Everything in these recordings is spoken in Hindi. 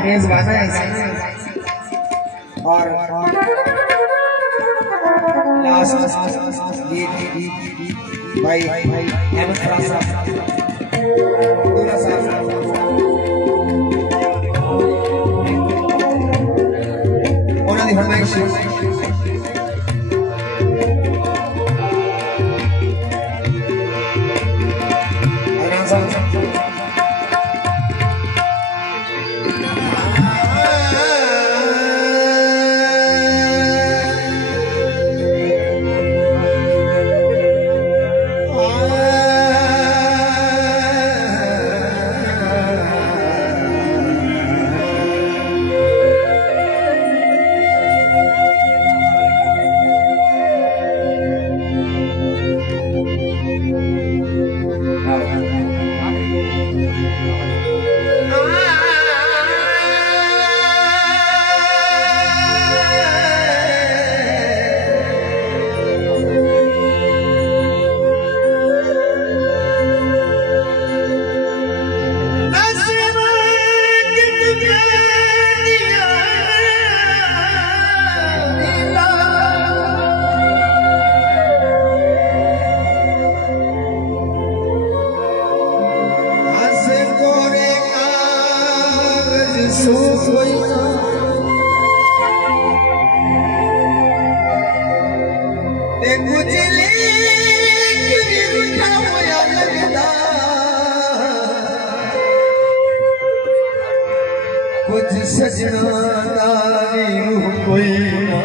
मेजबान है और लास्ट भाई अहमद फराज साहब उन्होंने फरमाइश कुछ सजना कोई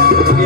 I'm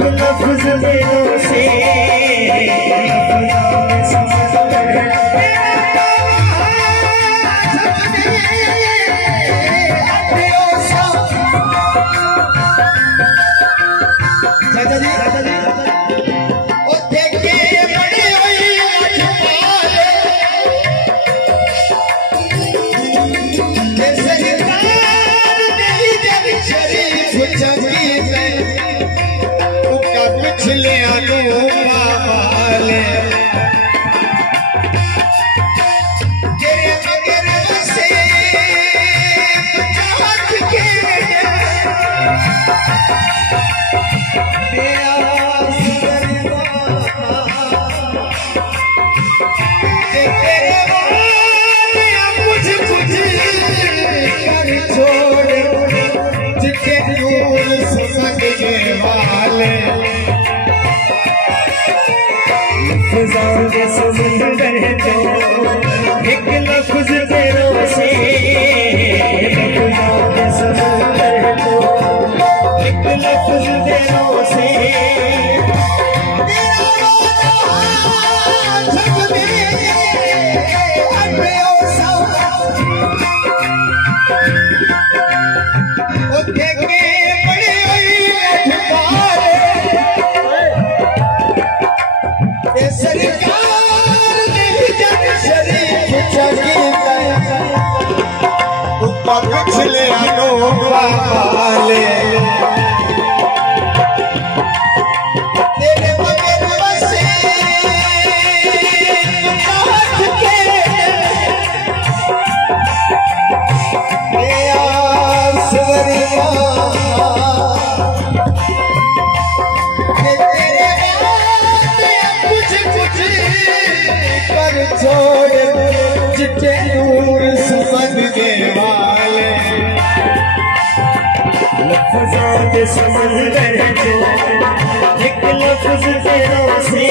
एक लफ्ज तेरों से एक लफ्ज तेरों से पिछले तेरे मगर बसे कुछ कुछ कर छोड़ जितने दूर समझने वाले लफ्ज़ों के समंदर जो एक लफ्ज़ तेरों से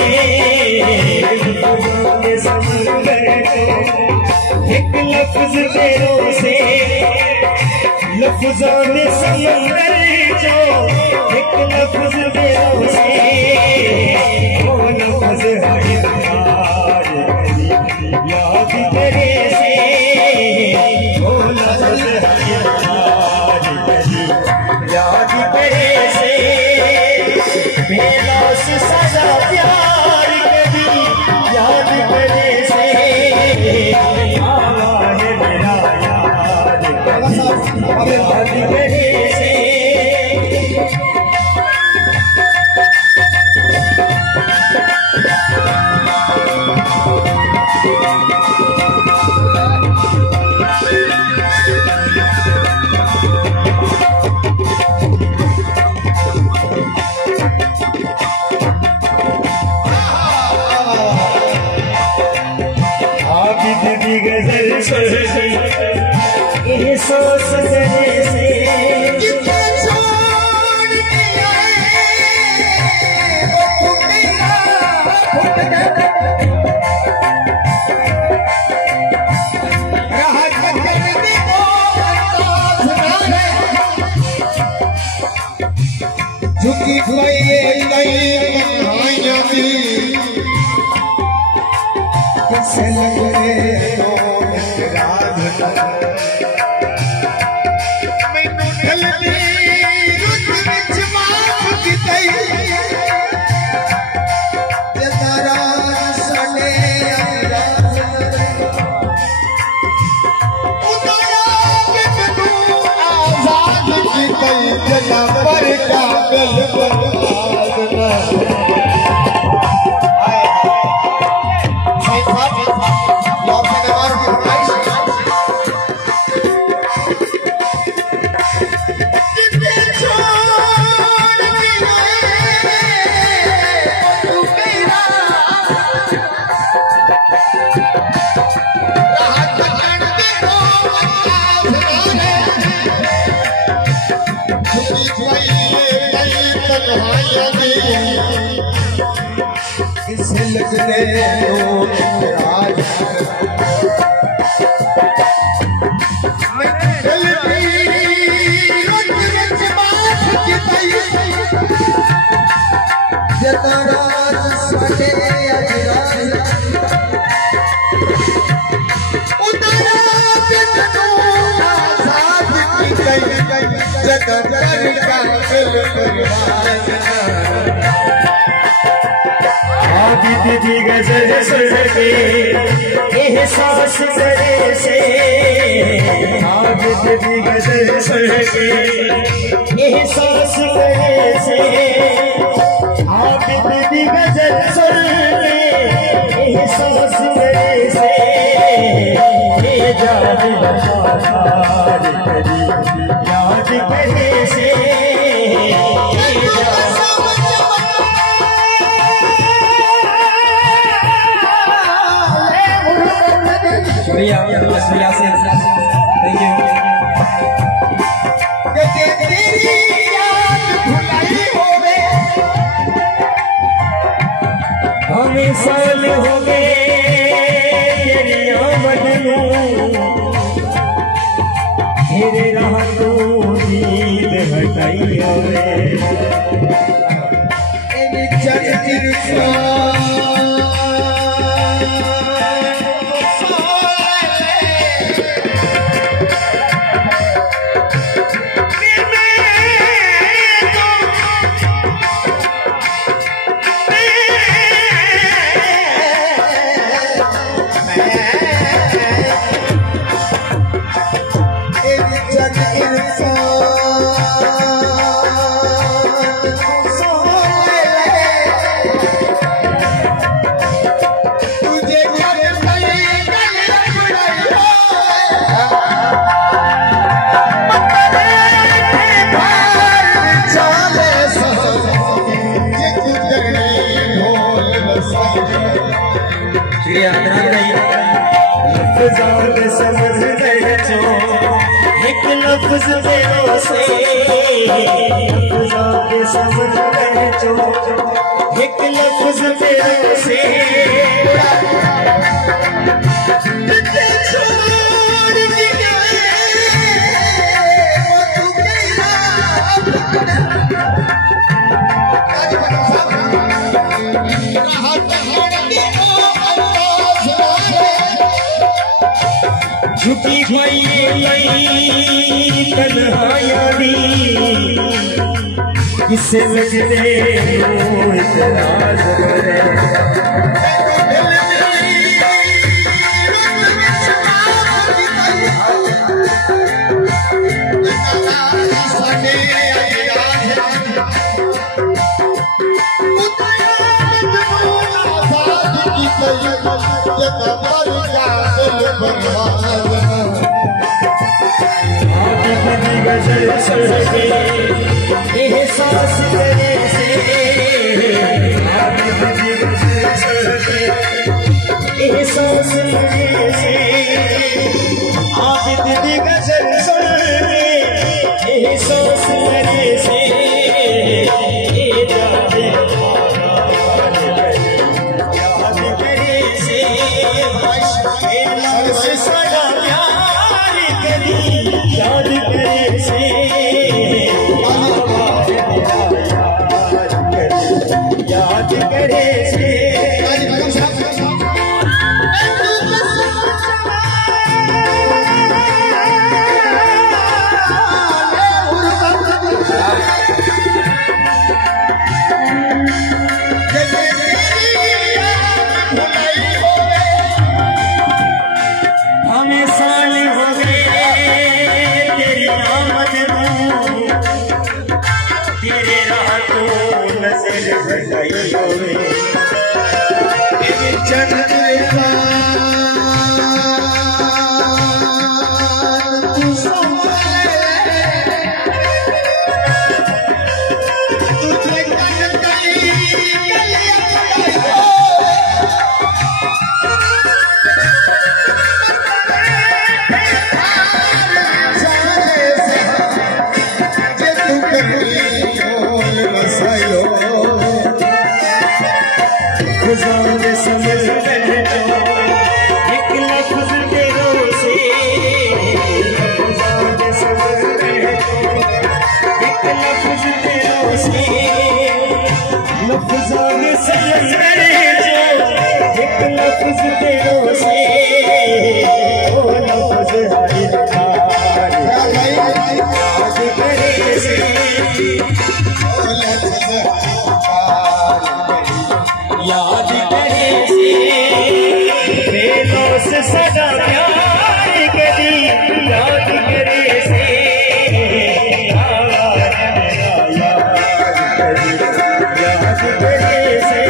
लफ्ज़ों के समंदर जो एक लफ्ज़ तेरों से लफ्ज़ों के समंदर जो एक लफ्ज़ तेरों से वो लफ्ज़ है याद तेरे से वो लफ्ज़ है याद तेरे से बेलास सजा प्यार कभी याद तेरे से आवा है मेरा याद कभी याद तेरे से ये सोच करे से कितने छोड़ दिया वो मेरा राहत करने को झुकी हुई नई कहानियां भी कैसे लग रहे हो पर कागज पर करे तो राज दीदी गजल सुन के एहसास करे से दीदी गजल सुन के एहसास करे से दीदी गजल सुन के एहसास करे से याद करे से थैंक यू। हमें साल हो गए तेरी आमद तेरे रातों नींद हटाई समझ गए जो एक लफ्ज मेरों से समझ गए जो एक लफ्ज मेरों से झुकी हुई तन्हाई किसे लगते हो इतराज एहसास करे से एहसास करे से आप दीदी गजल सुन एहसास करे से याद करे से सदा प्यार करी याद करे से याद करे से हमें साल हो गए तेरी आमद तेरे रातों नजर हटाई होवे समझ सदा प्यार करी याद करे से याद करे से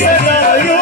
सदा